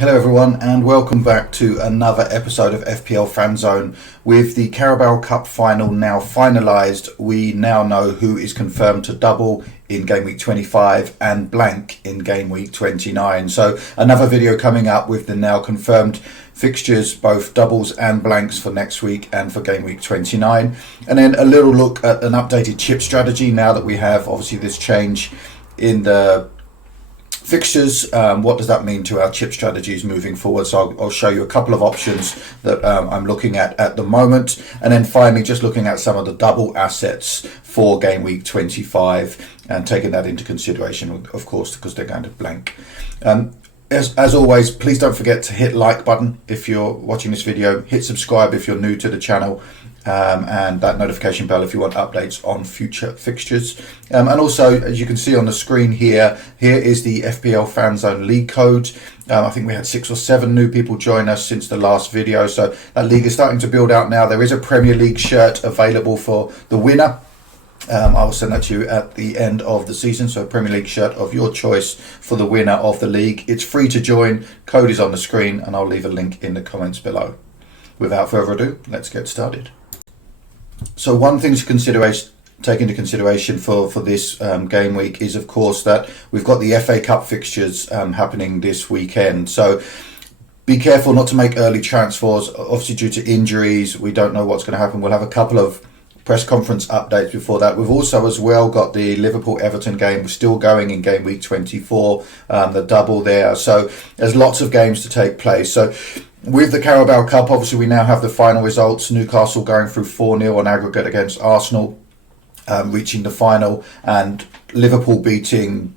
Hello everyone and welcome back to another episode of FPL Fanzone. With the Carabao Cup final now finalised, we now know who is confirmed to double in game week 25 and blank in game week 29. So another video coming up with the now confirmed fixtures, both doubles and blanks for next week and for game week 29. And then a little look at an updated chip strategy now that we have obviously this change in the fixtures. What does that mean to our chip strategies moving forward? So I'll show you a couple of options that I'm looking at the moment, and then finally just looking at some of the double assets for game week 25 and taking that into consideration, of course, because they're going to blank. As always, please don't forget to hit like button if you're watching this video, hit subscribe if you're new to the channel, and that notification bell if you want updates on future fixtures. And also, as you can see on the screen here is the FPL Fanzone league code. I think we had 6 or 7 new people join us since the last video, so that league is starting to build out now. There is a Premier League shirt available for the winner. I will send that to you at the end of the season, so a Premier League shirt of your choice for the winner of the league. It's free to join, code is on the screen, and I'll leave a link in the comments below. Without further ado, let's get started. So one thing to take into consideration for this game week is, of course, that we've got the FA Cup fixtures happening this weekend. So be careful not to make early transfers. Obviously, due to injuries, we don't know what's going to happen. We'll have a couple of press conference updates before that. We've also as well got the Liverpool-Everton game still going in game week 24, the double there. So there's lots of games to take place. So with the Carabao Cup, obviously we now have the final results. Newcastle going through 4-0 on aggregate against Arsenal, reaching the final, and Liverpool beating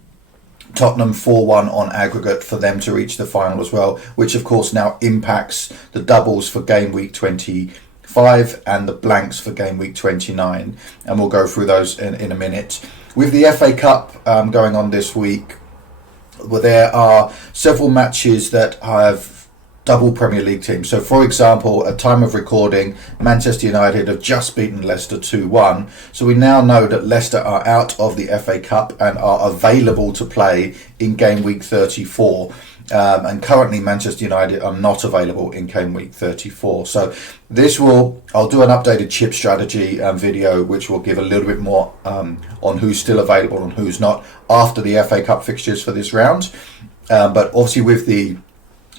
Tottenham 4-1 on aggregate for them to reach the final as well, which of course now impacts the doubles for game week 25 and the blanks for game week 29, and we'll go through those in a minute. With the FA Cup going on this week, well, there are several matches that have double Premier League teams. So for example, at time of recording, Manchester United have just beaten Leicester 2-1. So we now know that Leicester are out of the FA Cup and are available to play in game week 34. And currently Manchester United are not available in game week 34. So I'll do an updated chip strategy video, which will give a little bit more on who's still available and who's not after the FA Cup fixtures for this round. But obviously with the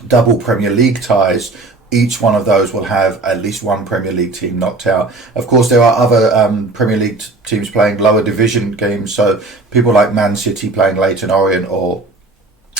double Premier League ties, each one of those will have at least one Premier League team knocked out. Of course, there are other Premier League teams playing lower division games, so people like Man City playing Leyton Orient or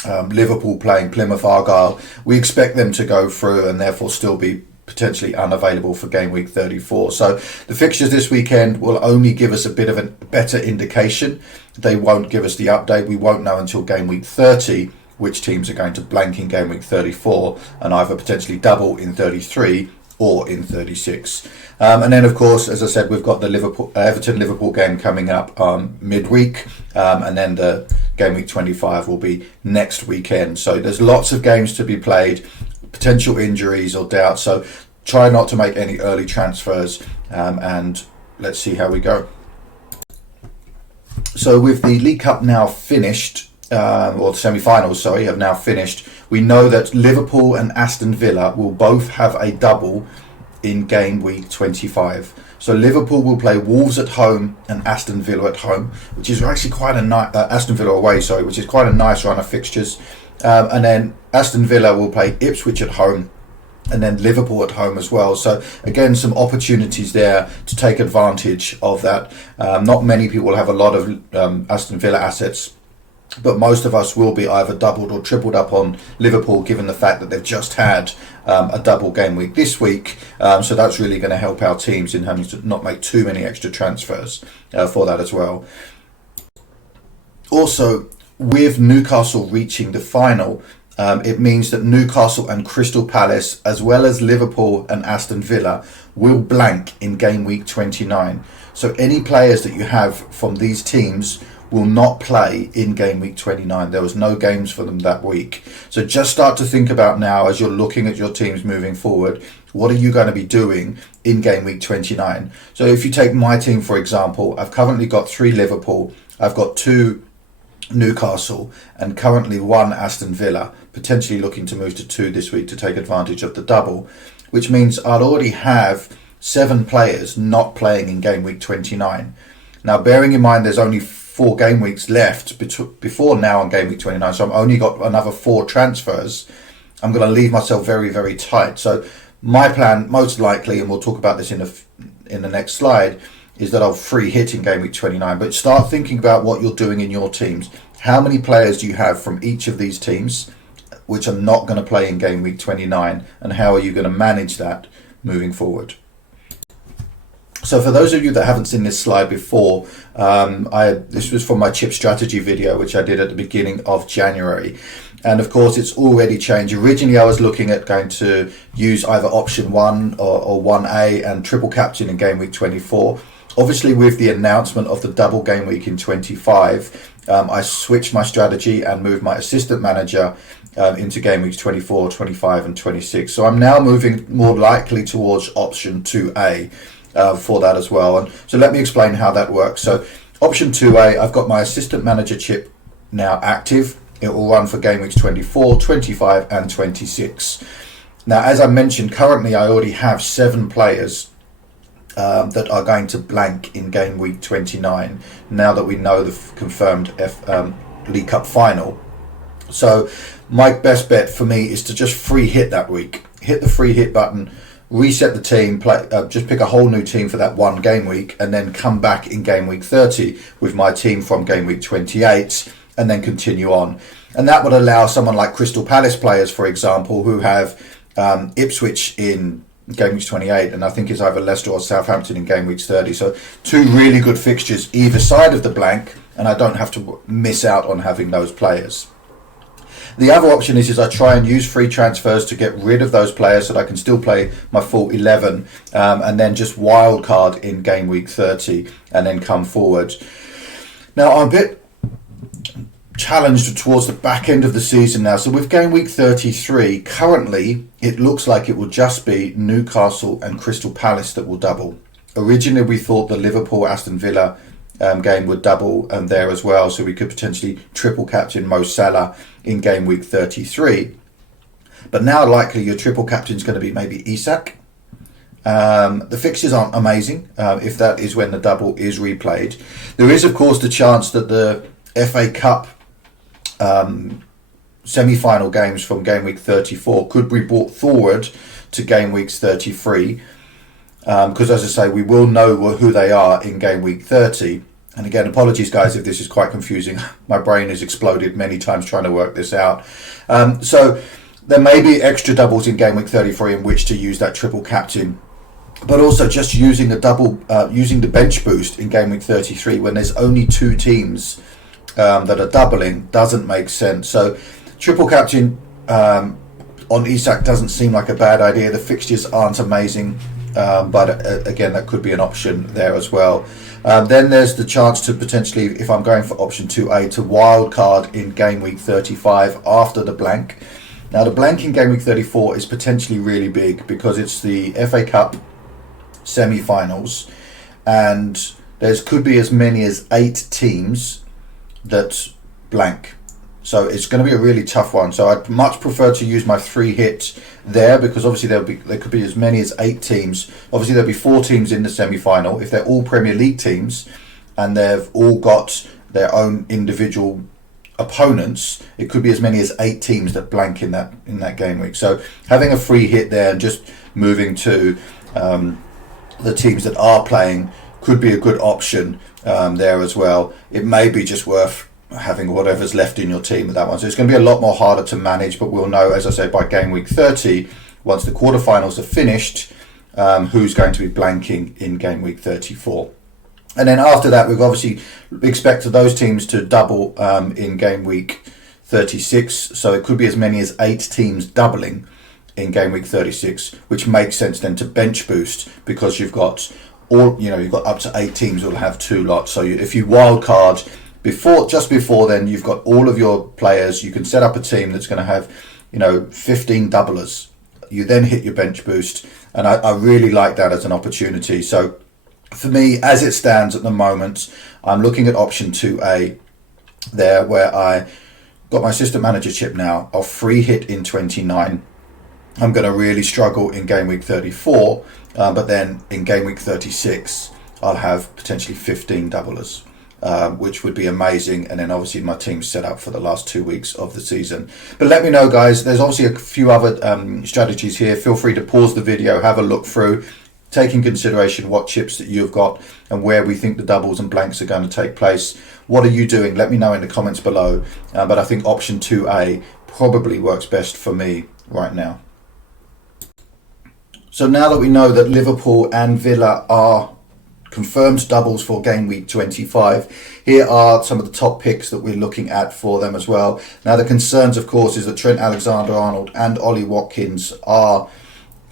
Liverpool playing Plymouth Argyle. We expect them to go through and therefore still be potentially unavailable for game week 34. So the fixtures this weekend will only give us a bit of a better indication. They won't give us the update. We won't know until game week 30 which teams are going to blank in game week 34 and either potentially double in 33 or in 36. And then, of course, as I said, we've got the Everton-Liverpool game coming up midweek, and then the game week 25 will be next weekend. So there's lots of games to be played, potential injuries or doubts. So try not to make any early transfers, and let's see how we go. So with the League Cup now finished, or the semi-finals, have now finished, we know that Liverpool and Aston Villa will both have a double in game week 25. So Liverpool will play Wolves at home and Aston Villa at home, which is actually quite a nice Aston Villa away, which is quite a nice run of fixtures. And then Aston Villa will play Ipswich at home, and then Liverpool at home as well. So again, some opportunities there to take advantage of that. Not many people will have a lot of Aston Villa assets, but most of us will be either doubled or tripled up on Liverpool, given the fact that they've just had a double game week this week. So that's really going to help our teams in having to not make too many extra transfers for that as well. Also, with Newcastle reaching the final, it means that Newcastle and Crystal Palace, as well as Liverpool and Aston Villa, will blank in game week 29. So any players that you have from these teams will not play in game week 29. There was no games for them that week. So just start to think about now, as you're looking at your teams moving forward, what are you going to be doing in game week 29? So if you take my team, for example, I've currently got 3 Liverpool, I've got 2 Newcastle, and currently 1 Aston Villa, potentially looking to move to 2 this week to take advantage of the double, which means I'll already have 7 players not playing in game week 29. Now, bearing in mind there's only 4 game weeks left before now on game week 29, so I've only got another 4 transfers. I'm going to leave myself very, very tight. So my plan, most likely, and we'll talk about this in the next slide, is that I'll free hit in game week 29. But start thinking about what you're doing in your teams. How many players do you have from each of these teams which are not going to play in game week 29, and how are you going to manage that moving forward? So for those of you that haven't seen this slide before, this was from my chip strategy video, which I did at the beginning of January. And of course, it's already changed. Originally, I was looking at going to use either option 1 or 1A and triple captain in game week 24. Obviously, with the announcement of the double game week in 25, I switched my strategy and moved my assistant manager into game weeks 24, 25 and 26. So I'm now moving more likely towards option 2A for that as well. And so let me explain how that works. So option 2A, I've got my assistant manager chip now active. It will run for game weeks 24, 25 and 26. Now, as I mentioned, currently I already have 7 players that are going to blank in game week 29, now that we know the confirmed League Cup final. So my best bet for me is to just free hit that week. Hit the free hit button, reset the team, just pick a whole new team for that one game week, and then come back in game week 30 with my team from game week 28, and then continue on. And that would allow someone like Crystal Palace players, for example, who have Ipswich in game week 28, and I think it's either Leicester or Southampton in game week 30. So 2 really good fixtures either side of the blank, and I don't have to miss out on having those players. The other option is I try and use free transfers to get rid of those players so that I can still play my full 11, and then just wildcard in game week 30 and then come forward. Now, I'm a bit challenged towards the back end of the season now. So with game week 33, currently it looks like it will just be Newcastle and Crystal Palace that will double. Originally we thought the Liverpool Aston Villa game would double there as well, so we could potentially triple captain Mo Salah in game week 33. But now likely your triple captain is going to be maybe Isak. The fixtures aren't amazing if that is when the double is replayed. There is of course the chance that the FA Cup semi-final games from game week 34 could be brought forward to game weeks 33, because as I say, we will know who they are in game week 30. And again, apologies guys if this is quite confusing. My brain has exploded many times trying to work this out. So there may be extra doubles in game week 33 in which to use that triple captain, but also just using a double, using the bench boost in game week 33 when there's only 2 teams that are doubling doesn't make sense. So triple captain on Isak doesn't seem like a bad idea. The fixtures aren't amazing, but again, that could be an option there as well. Then there's the chance to potentially, if I'm going for option 2A, to wildcard in game week 35 after the blank. Now the blank in game week 34 is potentially really big because it's the FA Cup semi-finals, and there could be as many as 8 teams that blank. So it's going to be a really tough one. So I'd much prefer to use my free hit there, because obviously there could be as many as 8 teams. Obviously there'll be 4 teams in the semi-final. If they're all Premier League teams and they've all got their own individual opponents, it could be as many as 8 teams that blank in that game week. So having a free hit there and just moving to the teams that are playing could be a good option there as well. It may be just worth having whatever's left in your team with that one. So it's going to be a lot more harder to manage, but we'll know, as I said, by game week 30, once the quarterfinals are finished, who's going to be blanking in game week 34. And then after that, we've obviously expect those teams to double in game week 36. So it could be as many as 8 teams doubling in game week 36, which makes sense then to bench boost, because you've got you've got up to 8 teams will have 2 lots. So if you wild card just before then, you've got all of your players. You can set up a team that's going to have 15 doublers. You then hit your bench boost, and I really like that as an opportunity. So for me, as it stands at the moment, I'm looking at option 2A. there where I got my assistant manager chip now. I'll free hit in 29. I'm going to really struggle in game week 34, but then in game week 36, I'll have potentially 15 doublers, which would be amazing. And then obviously my team's set up for the last 2 weeks of the season. But let me know, guys. There's obviously a few other strategies here. Feel free to pause the video, have a look through, take in consideration what chips that you've got and where we think the doubles and blanks are going to take place. What are you doing? Let me know in the comments below. But I think option 2A probably works best for me right now. So now that we know that Liverpool and Villa are confirmed doubles for game week 25, here are some of the top picks that we're looking at for them as well. Now the concerns, of course, is that Trent Alexander-Arnold and Ollie Watkins are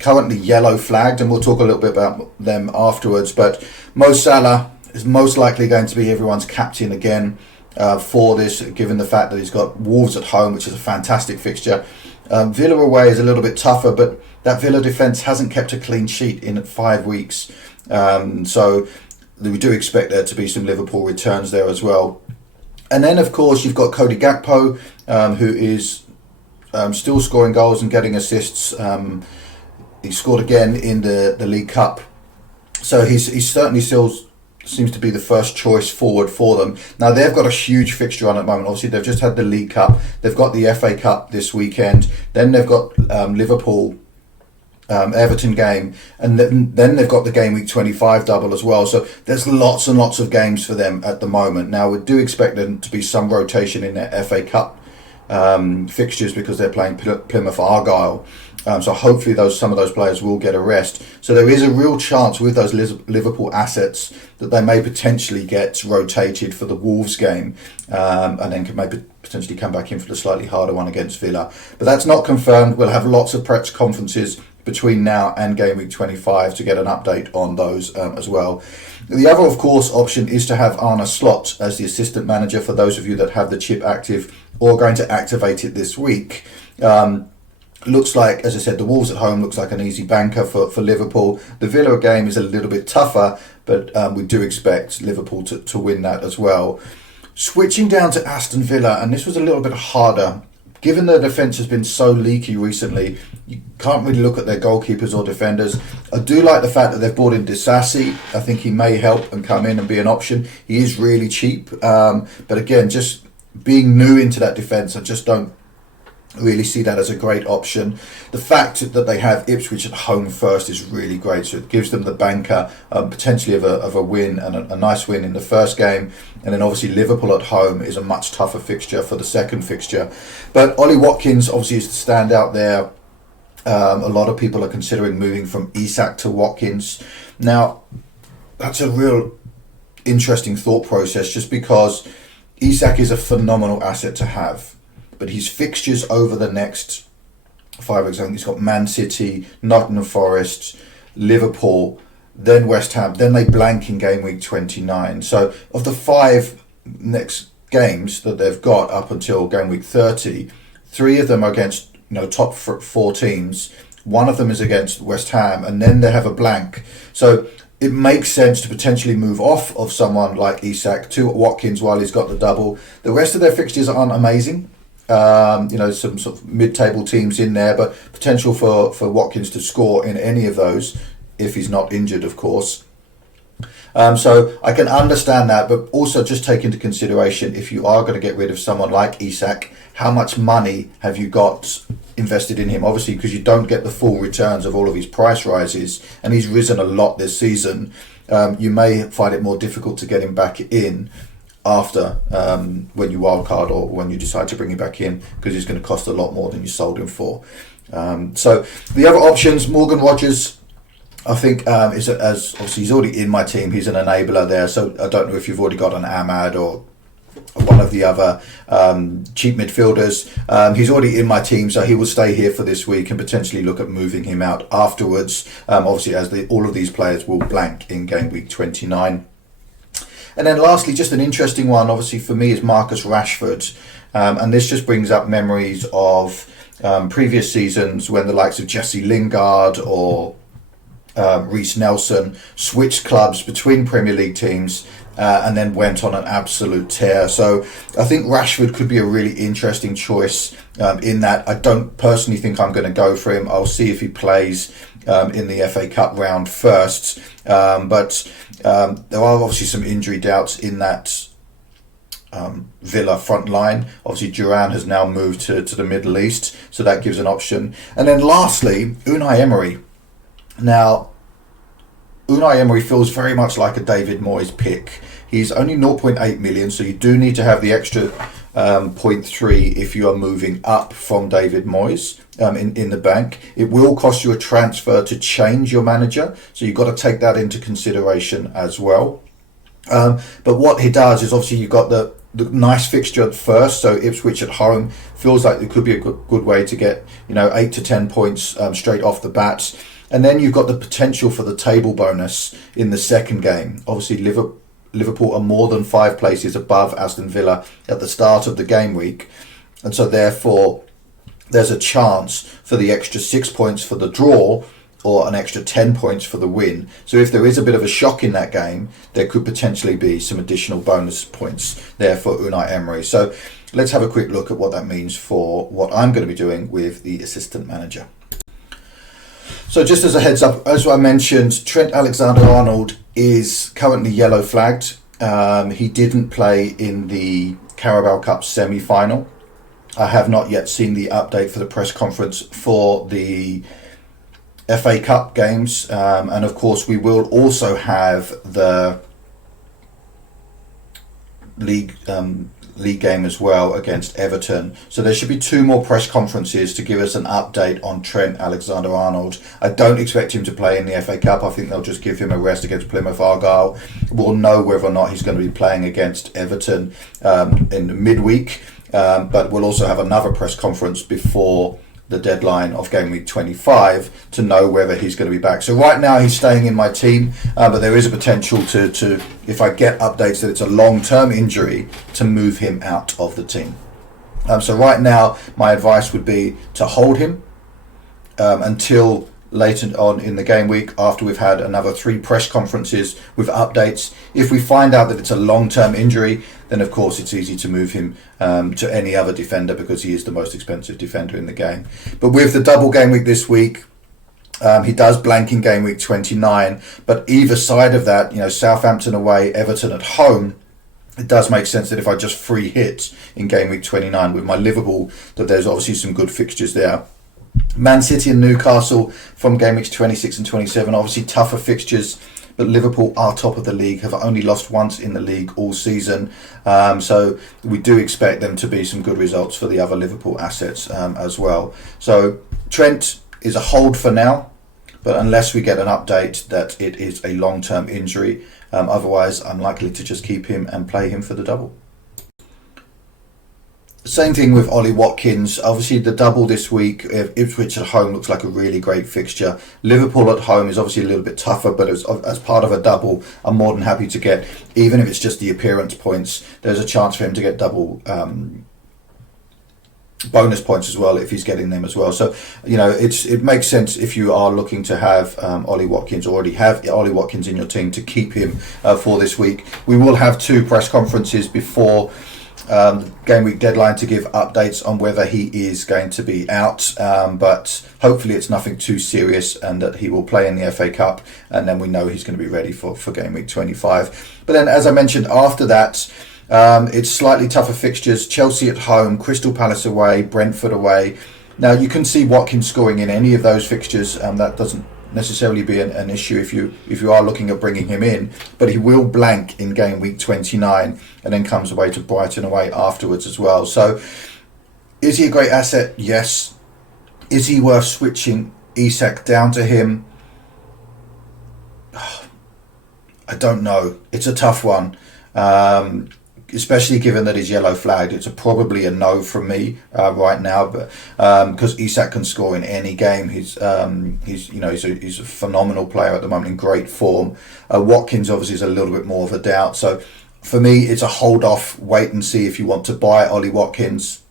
currently yellow flagged, and we'll talk a little bit about them afterwards. But Mo Salah is most likely going to be everyone's captain again for this, given the fact that he's got Wolves at home, which is a fantastic fixture. Villa away is a little bit tougher, but that Villa defence hasn't kept a clean sheet in 5 weeks. So we do expect there to be some Liverpool returns there as well. And then, of course, you've got Cody Gakpo, who is still scoring goals and getting assists. He scored again in the League Cup. So he's certainly still seems to be the first choice forward for them. Now, they've got a huge fixture on at the moment. Obviously, they've just had the League Cup. They've got the FA Cup this weekend. Then they've got Liverpool, Everton game. And then they've got the Game Week 25 double as well. So there's lots and lots of games for them at the moment. Now, we do expect them to be some rotation in their FA Cup fixtures because they're playing Plymouth Argyle. So hopefully some of those players will get a rest. So there is a real chance with those Liverpool assets that they may potentially get rotated for the Wolves game, and then can maybe potentially come back in for the slightly harder one against Villa. But that's not confirmed. We'll have lots of press conferences between now and Game Week 25 to get an update on those as well. The other, of course, option is to have Arne Slot as the assistant manager for those of you that have the chip active or going to activate it this week. Looks like, as I said, the Wolves at home looks like an easy banker for Liverpool. The Villa game is a little bit tougher, but we do expect Liverpool to win that as well. Switching down to Aston Villa, and this was a little bit harder. Given their defence has been so leaky recently, you can't really look at their goalkeepers or defenders. I do like the fact that they've brought in Disasi. I think he may help and come in and be an option. He is really cheap. But again, just being new into that defence, I just don't really see that as a great option. The fact that they have Ipswich at home first is really great, so it gives them the banker potentially of a win and a nice win in the first game. And then obviously Liverpool at home is a much tougher fixture for the second fixture. But Ollie Watkins obviously is the standout there. A lot of people are considering moving from Isak to Watkins. Now, that's a real interesting thought process, just because Isak is a phenomenal asset to have. But his fixtures over the next 5 weeks, I think he's got Man City, Nottingham Forest, Liverpool, then West Ham, then they blank in Game Week 29. So of the 5 next games that they've got up until Game Week 30, 3 of them are against top 4 teams. 1 of them is against West Ham, and then they have a blank. So it makes sense to potentially move off of someone like Isak to Watkins while he's got the double. The rest of their fixtures aren't amazing. Some sort of mid-table teams in there, but potential for Watkins to score in any of those if he's not injured, of course. So I can understand that, but also just take into consideration, if you are going to get rid of someone like Isak, how much money have you got invested in him? Obviously, because you don't get the full returns of all of his price rises, and he's risen a lot this season. You may find it more difficult to get him back in after when you wildcard or when you decide to bring him back in, because he's going to cost a lot more than you sold him for. So the other options, Morgan Rogers, I think is as obviously he's already in my team. He's an enabler there, so I don't know if you've already got an Ahmad or one of the other cheap midfielders. He's already in my team, so he will stay here for this week and potentially look at moving him out afterwards. Obviously, as all of these players will blank in Game Week 29. And then lastly, just an interesting one, obviously for me, is Marcus Rashford. And this just brings up memories of previous seasons when the likes of Jesse Lingard or Reece Nelson, switched clubs between Premier League teams, and then went on an absolute tear. So I think Rashford could be a really interesting choice in that. I don't personally think I'm going to go for him. I'll see if he plays in the FA Cup round first. But there are obviously some injury doubts in that Villa front line. Obviously Duran has now moved to the Middle East, so that gives an option. And then lastly, Unai Emery. Now, Unai Emery feels very much like a David Moyes pick. He's only 0.8 million, so you do need to have the extra 0.3 if you are moving up from David Moyes in the bank. It will cost you a transfer to change your manager, so you've got to take that into consideration as well. But what he does is, obviously you've got the nice fixture at first, so Ipswich at home feels like it could be a good way to get 8 to 10 points straight off the bat. And then you've got the potential for the table bonus in the second game. Obviously Liverpool are more than 5 places above Aston Villa at the start of the game week, and so therefore there's a chance for the extra 6 points for the draw or an extra 10 points for the win. So if there is a bit of a shock in that game, there could potentially be some additional bonus points there for Unai Emery. So let's have a quick look at what that means for what I'm going to be doing with the assistant manager. So just as a heads up, as I mentioned, Trent Alexander-Arnold is currently yellow flagged. He didn't play in the Carabao Cup semi-final. I have not yet seen the update for the press conference for the FA Cup games. And of course, we will also have the league game as well against Everton. So there should be 2 more press conferences to give us an update on Trent Alexander-Arnold. I don't expect him to play in the FA Cup. I think they'll just give him a rest against Plymouth Argyle. We'll know whether or not he's going to be playing against Everton in midweek. But we'll also have another press conference before the deadline of game week 25 to know whether he's going to be back. So right now he's staying in my team, but there is a potential to if I get updates that it's a long-term injury, to move him out of the team. So right now my advice would be to hold him until later on in the game week, after we've had another 3 press conferences with updates. If we find out that it's a long-term injury, then of course it's easy to move him to any other defender, because he is the most expensive defender in the game. But with the double game week this week, he does blank in game week 29, but either side of that, Southampton away, Everton at home, it does make sense that if I just free hit in game week 29 with my Liverpool, that there's obviously some good fixtures there. Man City and Newcastle from game weeks 26 and 27, obviously tougher fixtures, but Liverpool are top of the league, have only lost once in the league all season. So we do expect them to be some good results for the other Liverpool assets as well. So Trent is a hold for now, but unless we get an update that it is a long-term injury, otherwise I'm likely to just keep him and play him for the double. Same thing with Ollie Watkins. Obviously the double this week, Ipswich at home looks like a really great fixture. Liverpool at home is obviously a little bit tougher, but as part of a double, I'm more than happy to get, even if it's just the appearance points, there's a chance for him to get double bonus points as well if he's getting them as well. So it makes sense if you are looking to have Ollie Watkins, already have Ollie Watkins in your team, to keep him for this week. We will have 2 press conferences before game week deadline to give updates on whether he is going to be out, but hopefully it's nothing too serious and that he will play in the FA Cup, and then we know he's going to be ready for game week 25. But then, as I mentioned, after that it's slightly tougher fixtures. Chelsea at home, Crystal Palace away, Brentford away. Now you can see Watkins scoring in any of those fixtures, that doesn't necessarily be an issue if you are looking at bringing him in, but he will blank in game week 29 and then comes away to Brighton away afterwards as well. So is he a great asset? Yes. Is he worth switching Isak down to him? I don't know. It's a tough one. Especially given that he's yellow flagged, it's probably a no from me right now. But because Isak can score in any game, he's a phenomenal player at the moment, in great form. Watkins obviously is a little bit more of a doubt. So for me, it's a hold off, wait and see if you want to buy Ollie Watkins.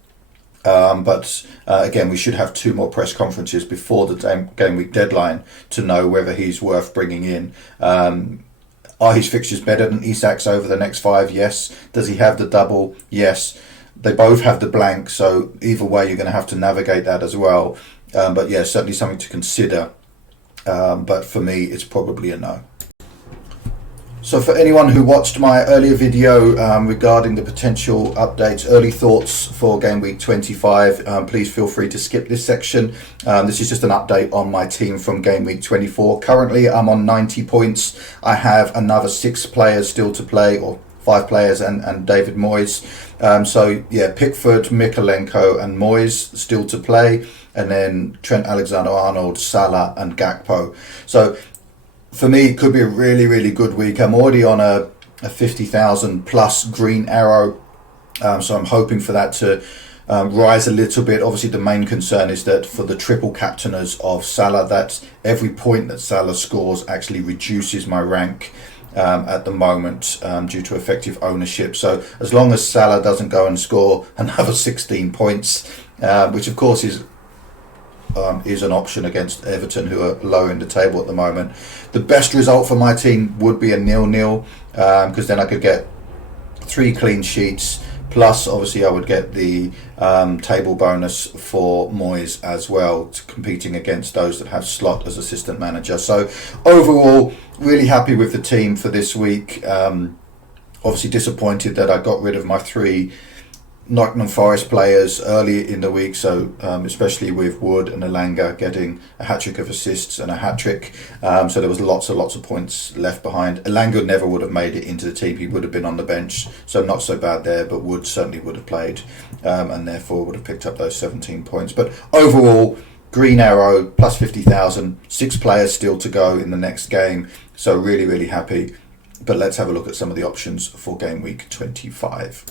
But again, we should have 2 more press conferences before the game week deadline to know whether he's worth bringing in. Are his fixtures better than Isak's over the next 5? Yes. Does he have the double? Yes. They both have the blank, so either way you're going to have to navigate that as well. But yeah, certainly something to consider. But for me, it's probably a no. So for anyone who watched my earlier video regarding the potential updates, early thoughts for Game Week 25, please feel free to skip this section. This is just an update on my team from Game Week 24. Currently, I'm on 90 points. I have another 6 players still to play, or 5 players and David Moyes. So yeah, Pickford, Mykolenko and Moyes still to play. And then Trent Alexander-Arnold, Salah and Gakpo. So for me, it could be a really, really good week. I'm already on a 50,000 plus green arrow. So I'm hoping for that to rise a little bit. Obviously, the main concern is that for the triple captainers of Salah, that every point that Salah scores actually reduces my rank at the moment due to effective ownership. So as long as Salah doesn't go and score another 16 points, which of course is an option against Everton, who are low in the table at the moment. The best result for my team would be a 0-0, because then I could get 3 clean sheets, plus obviously I would get the table bonus for Moyes as well, competing against those that have Slot as assistant manager. So overall, really happy with the team for this week. Obviously disappointed that I got rid of my 3 Nottingham Forest players early in the week, so especially with Wood and Elanga getting a hat-trick of assists and a hat-trick, so there was lots of points left behind. Elanga never would have made it into the team. He would have been on the bench, so not so bad there, but Wood certainly would have played, and therefore would have picked up those 17 points. But overall, green arrow, plus 50,000, 6 players still to go in the next game, so really happy. But let's have a look at some of the options for Game Week 25.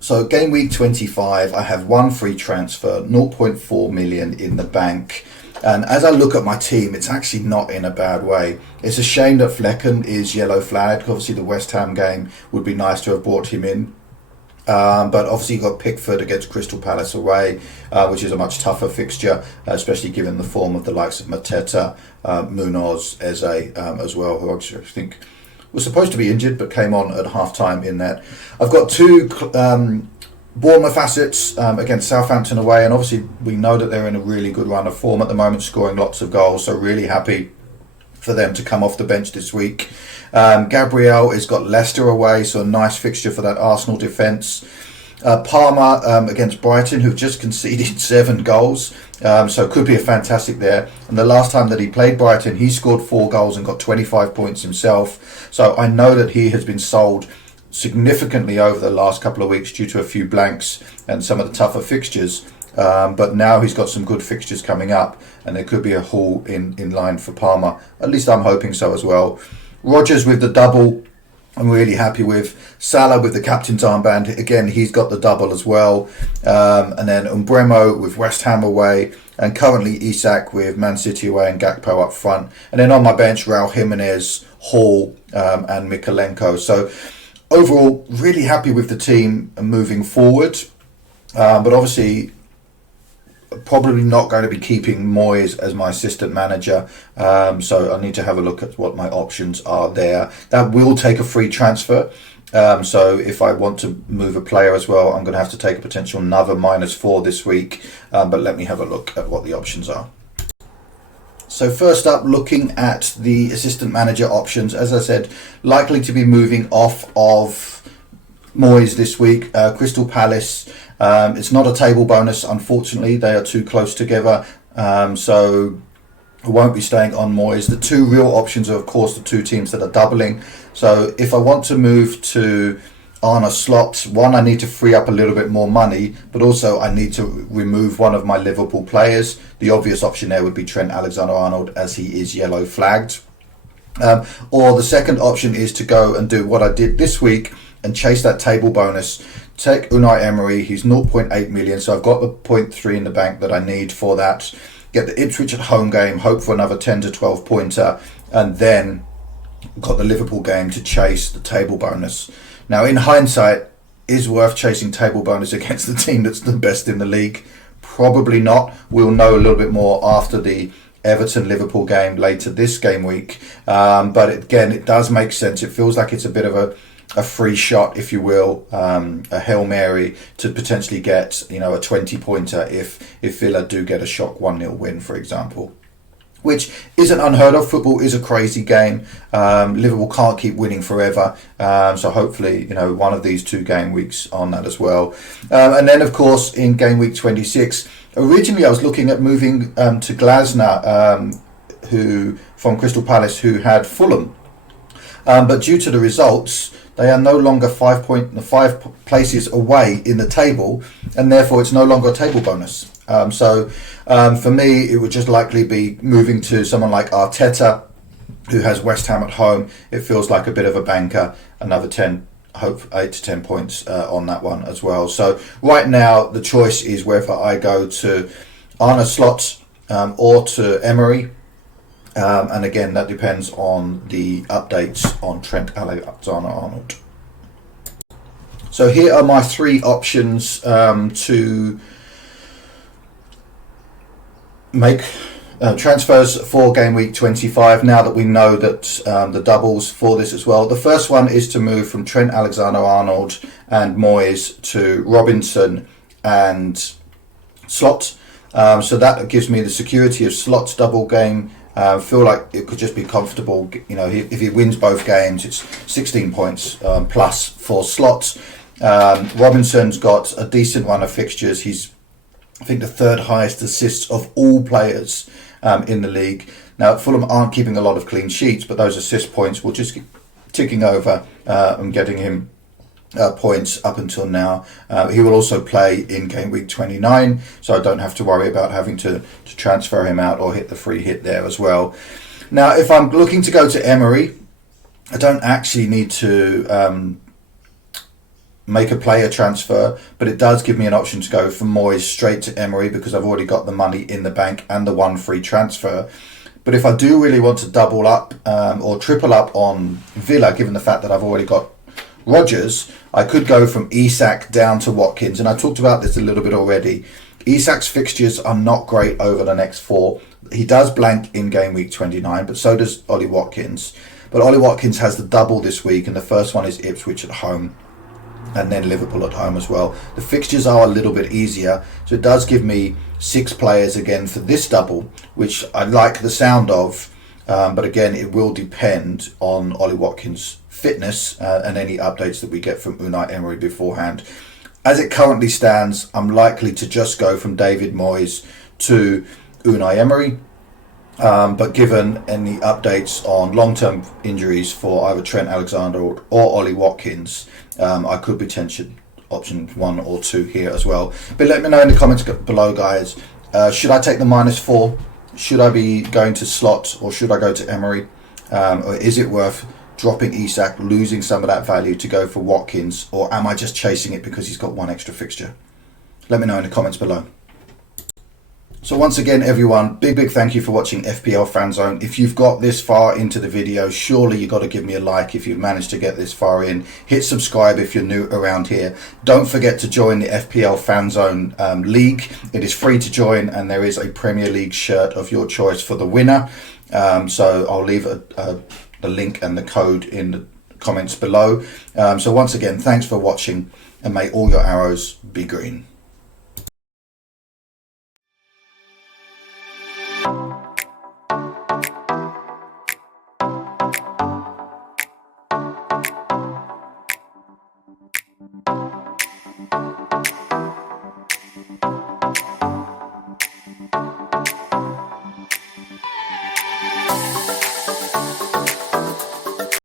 So Game Week 25, I have 1 free transfer, 0.4 million in the bank. And as I look at my team, it's actually not in a bad way. It's a shame that Flecken is yellow flagged. Obviously the West Ham game would be nice to have brought him in. But obviously you've got Pickford against Crystal Palace away, which is a much tougher fixture, especially given the form of the likes of Mateta, Munoz, Eze as well, who I think was supposed to be injured but came on at half-time in that. I've got 2 Bournemouth assets against Southampton away, and obviously we know that they're in a really good run of form at the moment, scoring lots of goals, so really happy for them to come off the bench this week. Gabriel has got Leicester away, so a nice fixture for that Arsenal defence. Palmer against Brighton, who've just conceded 7 goals, so could be a fantastic there. And the last time that he played Brighton, he scored 4 goals and got 25 points himself. So I know that he has been sold significantly over the last couple of weeks due to a few blanks and some of the tougher fixtures. But now he's got some good fixtures coming up, and there could be a haul in line for Palmer. At least I'm hoping so as well. Rodgers with the double, I'm really happy with. Salah with the captain's armband, again he's got the double as well. And then Umbremo with West Ham away, and currently Isak with Man City away and Gakpo up front. And then on my bench, Raul Jimenez, Hall and Mykolenko. So overall, really happy with the team moving forward. But obviously, probably not going to be keeping Moyes as my assistant manager, so I need to have a look at what my options are there. That will take a free transfer, so if I want to move a player as well, I'm going to have to take a potential another -4 this week, but let me have a look at what the options are. So first up, looking at the assistant manager options, as I said, likely to be moving off of Moyes this week. Crystal Palace, it's not a table bonus, unfortunately. They are too close together, so I won't be staying on Moyes. The 2 real options are, of course, the 2 teams that are doubling. So if I want to move to Arne Slot, one, I need to free up a little bit more money, but also I need to remove one of my Liverpool players. The obvious option there would be Trent Alexander-Arnold, as he is yellow flagged. Or the second option is to go and do what I did this week and chase that table bonus. Take Unai Emery, he's 0.8 million, so I've got the 0.3 in the bank that I need for that. Get the Ipswich at home game, hope for another 10 to 12 pointer, and then got the Liverpool game to chase the table bonus. Now, in hindsight, is worth chasing table bonus against the team that's the best in the league? Probably not. We'll know a little bit more after the Everton-Liverpool game later this game week. But again, it does make sense. It feels like it's a bit of a free shot, if you will, a Hail Mary to potentially get, a 20-pointer if Villa do get a shock 1-0 win, for example. Which isn't unheard of. Football is a crazy game. Liverpool can't keep winning forever. So hopefully, one of these 2 game weeks on that as well. And then, of course, in game week 26, originally I was looking at moving to Glasner, from Crystal Palace, who had Fulham. But due to the results, they are no longer 5 places away in the table, and therefore it's no longer a table bonus. So for me, it would just likely be moving to someone like Arteta, who has West Ham at home. It feels like a bit of a banker, another 8 to 10 points on that one as well. So right now, the choice is whether I go to Arne Slot or to Emery. And again, that depends on the updates on Trent Alexander-Arnold. So here are my 3 options to make transfers for game week 25, now that we know that the doubles for this as well. The first one is to move from Trent Alexander-Arnold and Moyes to Robinson and Slot. So that gives me the security of Slot's double game. Feel like it could just be comfortable. If he wins both games, it's 16 points plus for Slot. Robinson's got a decent run of fixtures. He's, I think, the 3rd highest assists of all players in the league. Now, Fulham aren't keeping a lot of clean sheets, but those assist points will just keep ticking over and getting him points up until now. He will also play in game week 29, so I don't have to worry about having to transfer him out or hit the free hit there as well. Now, if I'm looking to go to Emery, I don't actually need to make a player transfer, but it does give me an option to go from Moyes straight to Emery because I've already got the money in the bank and the 1 free transfer. But if I do really want to double up or triple up on Villa, given the fact that I've already got Rodgers, I could go from Isak down to Watkins, and I talked about this a little bit already. Isak's fixtures are not great over the next 4. He does blank in game week 29, but so does Ollie Watkins. But Ollie Watkins has the double this week, and the first one is Ipswich at home, and then Liverpool at home as well. The fixtures are a little bit easier, so it does give me 6 players again for this double, which I like the sound of, but again, it will depend on Ollie Watkins' fitness and any updates that we get from Unai Emery beforehand. As it currently stands, I'm likely to just go from David Moyes to Unai Emery, but given any updates on long-term injuries for either Trent Alexander or Ollie Watkins, I could potentially option 1 or 2 here as well. But let me know in the comments below, guys. Should I take the -4? Should I be going to Slot, or should I go to Emery? Or is it worth dropping Isak, losing some of that value to go for Watkins, or am I just chasing it because he's got 1 extra fixture? Let me know in the comments below. So once again, everyone, big thank you for watching FPL Fanzone. If you've got this far into the video, surely you've got to give me a like if you've managed to get this far in. Hit subscribe if you're new around here. Don't forget to join the FPL Fanzone League. It is free to join, and there is a Premier League shirt of your choice for the winner. So I'll leave the link and the code in the comments below. So once again, thanks for watching, and may all your arrows be green.